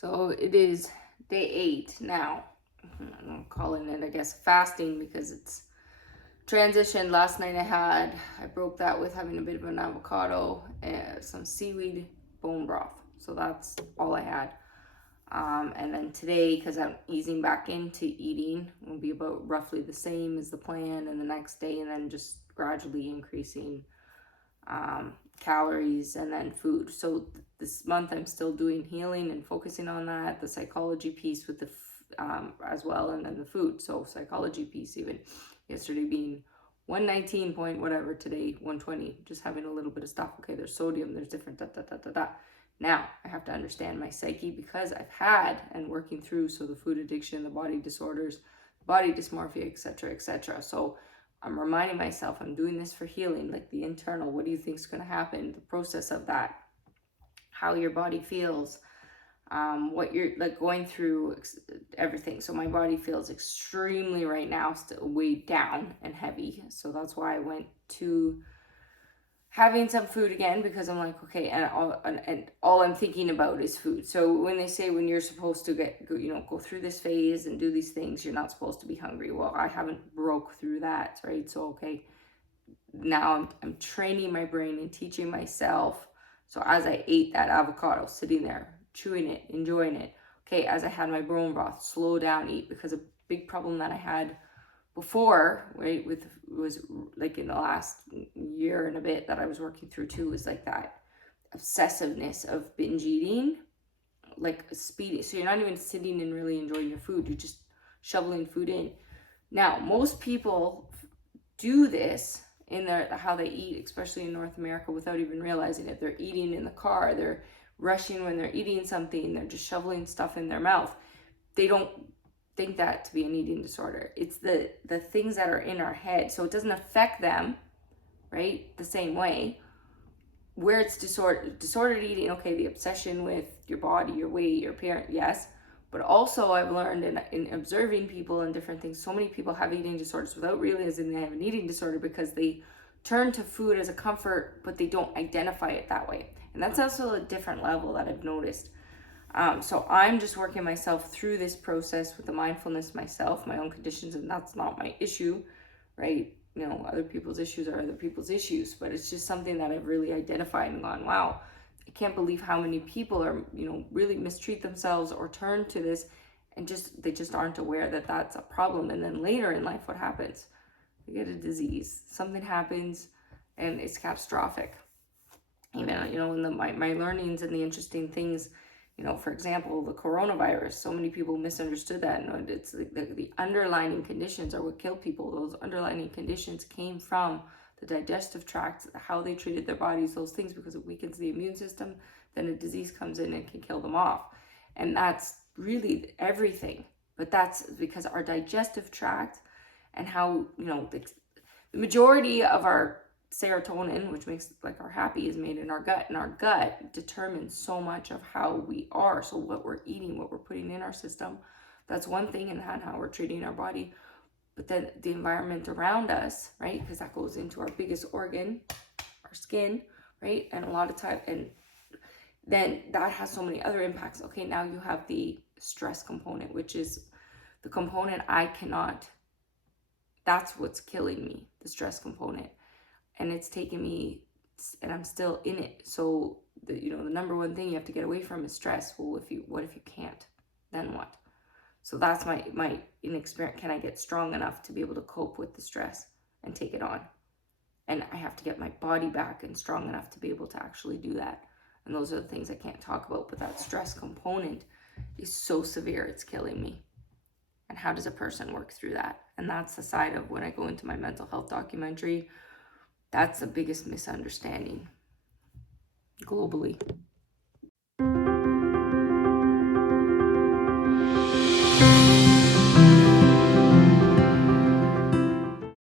So it is day 8 now. I'm calling it, I guess, fasting because it's transitioned. Last night I broke that with having a bit of an avocado and some seaweed bone broth. So that's all I had. And then today, because I'm easing back into eating, will be about roughly the same as the plan, and the next day, and then just gradually increasing calories and then food. So this month I'm still doing healing and focusing on that, the psychology piece with the as well, and then the food. So psychology piece, even yesterday being 119 point whatever, today 120, just having a little bit of stuff. Okay, there's sodium, there's different da. Now I have to understand my psyche, because I've had and working through, so the food addiction, the body disorders, body dysmorphia, etc. So I'm reminding myself I'm doing this for healing, like the internal, what do you think is going to happen, the process of that, how your body feels, what you're like going through, everything. So my body feels extremely right now still weighed down and heavy. So that's why I went to having some food again, because I'm like, okay, and all I'm thinking about is food. So when they say when you're supposed to go through this phase and do these things, you're not supposed to be hungry. Well, I haven't broke through that, right? So okay, now I'm training my brain and teaching myself. So as I ate that avocado, sitting there, chewing it, enjoying it. Okay, as I had my bone broth, slow down, eat, because a big problem that I had before, right, was like in the last year and a bit that I was working through too, was like that obsessiveness of binge eating, like speedy. So you're not even sitting and really enjoying your food, you're just shoveling food in. Now, most people do this in how they eat, especially in North America, without even realizing it. They're eating in the car, they're rushing when they're eating something, they're just shoveling stuff in their mouth. They don't think that to be an eating disorder. It's the things that are in our head. So it doesn't affect them, right, the same way. Where it's disordered eating, okay, the obsession with your body, your weight, your appearance, yes. But also I've learned in observing people and different things, so many people have eating disorders without realizing they have an eating disorder, because they turn to food as a comfort, but they don't identify it that way. And that's also a different level that I've noticed. So I'm just working myself through this process with the mindfulness myself, my own conditions, and that's not my issue, right? Other people's issues are other people's issues, but it's just something that I've really identified and gone, wow, I can't believe how many people are, really mistreat themselves or turn to this, and they just aren't aware that that's a problem. And then later in life, what happens? They get a disease, something happens, and it's catastrophic. Even, in my learnings and the interesting things, for example, the coronavirus, so many people misunderstood that. And it's the underlying conditions are what kill people. Those underlying conditions came from the digestive tract, how they treated their bodies, those things, because it weakens the immune system. Then a disease comes in and can kill them off. And that's really everything. But that's because our digestive tract and how, the majority of our serotonin, which makes like our happy, is made in our gut, and our gut determines so much of how we are. So what we're eating, what we're putting in our system, that's one thing, and how we're treating our body. But then the environment around us, right, because that goes into our biggest organ, our skin, right, and a lot of time, and then that has so many other impacts. Okay, now you have the stress component, which is the component that's what's killing me, the stress component. And it's taken me, and I'm still in it. So the number one thing you have to get away from is stress. Well, what if you can't? Then what? So that's my inexperience. Can I get strong enough to be able to cope with the stress and take it on? And I have to get my body back and strong enough to be able to actually do that. And those are the things I can't talk about. But that stress component is so severe, it's killing me. And how does a person work through that? And that's the side of when I go into my mental health documentary. That's the biggest misunderstanding globally.